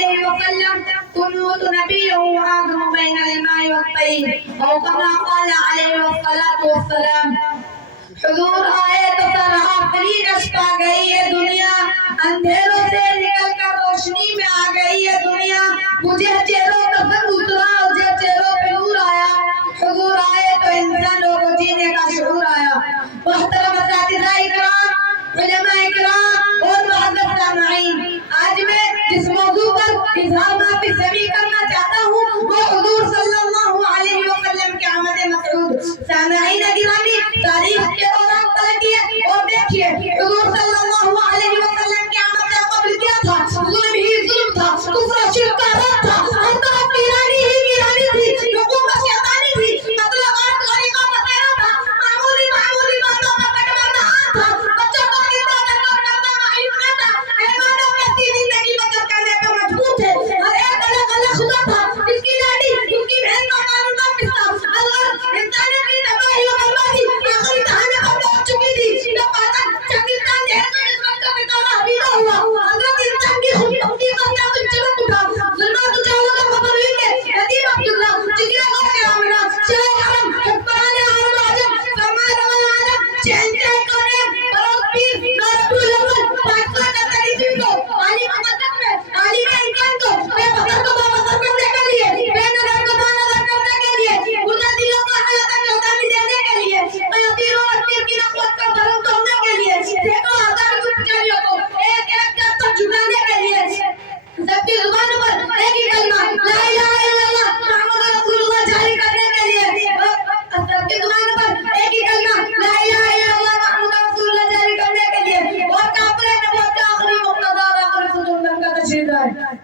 عليه وسلم كنوت نبي وآدم بين الماء والطين أو كما قال عليه الصلاة والسلام. حضور آئے تو سر آخری نش پا گئی ہے دنیا، اندھیروں سے نکل کر روشنی میں آ گئی ہے دنیا. مجھے چہروں کا سر اترا، مجھے چہروں پہ نور آیا. حضور آئے تو انسانوں کو جینے کا شعور آیا. محترم اساتذہ اکرام، علماء اکرام اور معزز سامعین، آج میں جس موضوع پر اظہار معافی سمیع کرنا چاہتا ہوں وہ حضور صلی اللہ علیہ وسلم کے آمد مسعود. سامعین گرامی، تاریخ کے دوران پلٹیے اور دیکھیے حضور صلی اللہ علیہ وسلم کے آمد سے قبل کیا تھا. ظلم ہی ظلم تھا، کفر شرک کا رات تھا، ہر طرف ویرانی ہی ویرانی تھی، حکومت شیطانی تھی، مطلب آج غریبہ بسیرا تھا، معمولی باتوں پر کٹوانا ہاتھ تھا، بچوں کو زندہ کرنا معیوب نہ تھا، مہمانوں کی اپنی زندگی بچت کرنے پر مجبور تھے. ہر ایک الگ خدا تھا، جس کی لاڈی جس کی بہن کا قانون نافذ تھا. انسانیت کی تباہی و بربادی آخری دہانے پر پہنچ چکی تھی. جب پاکستان چنگیزخان جہل میں نسبت کا ستارہ حویدہ ہوا، حضرت انسان کی خود مفتی کا قیامت چمک اٹھا. ظلمات اجالوں کا خبر ہوئی کہ ندیم عبداللہ جگرہ گوش آمنہ شاہ حرم حکمران عرب عجم فرمائے روان عالم شہنشاہ کونین فروغ پیر نورب الاول پاکستان کا تریفی کو عالی مقدم میں عالی میں امکان کو بے بسر کو بابسر کرنے کے لیے، بے نظر کو بانظر کرنے کے لیے، گناہ دلوں کا حیات جوزانی دینے کے لیے، قیاطیروں اور پیر کی نقوت کا بھرم توڑنے کے لیے، سینکڑوں ہزار گفتگاریوں کو ایک ایک کر تک جھکانے کے لیے، سب کی زبانوں پر ایک ہی کلمہ لا الہ الا اللہ محمد رسول اللہ جاری کرنے کے لیے، سب کی زبانوں پر ایک ہی کلمہ لا الہ الا اللہ محمد رسول اللہ جاری کرنے کے لیے، اور کافر نبوت کا آخری مقتضا اور آخری ستون بن کر تشریف لائے.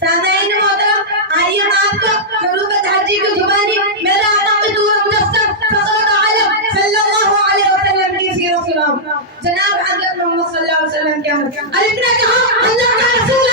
سامعین محترم، آئیے میں آپ کو حروف تہجی کی زبانی میرا آقا حضور مجسم فخر عالم صلی اللہ علیہ وسلم کی سیرت سناؤں. جناب حضرت محمد صلی اللہ علیہ وسلم کے الف نے کہا اللہ کا رسول